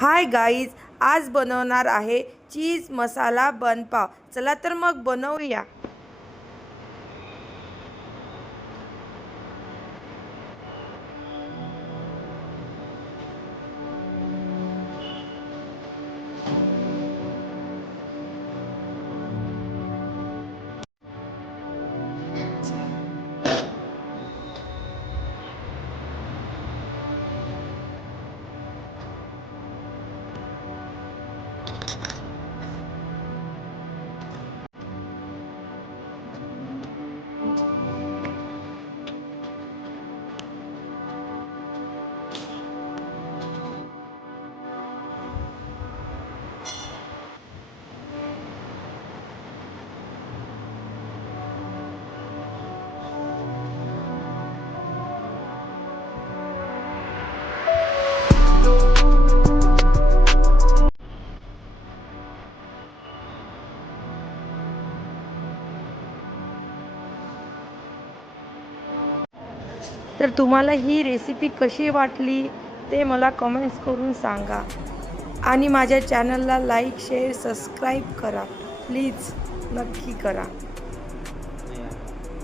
Hi guys, आज बनवणार आहे चीज मसाला बन पाव। चला तर मग बनवूया। तर तुम्हाला ही रेसिपी कशी वाटली ते मला कमेंट्स करून सांगा आणि माझ्या चॅनलला लाईक शेअर सबस्क्राईब करा, प्लीज नक्की करा।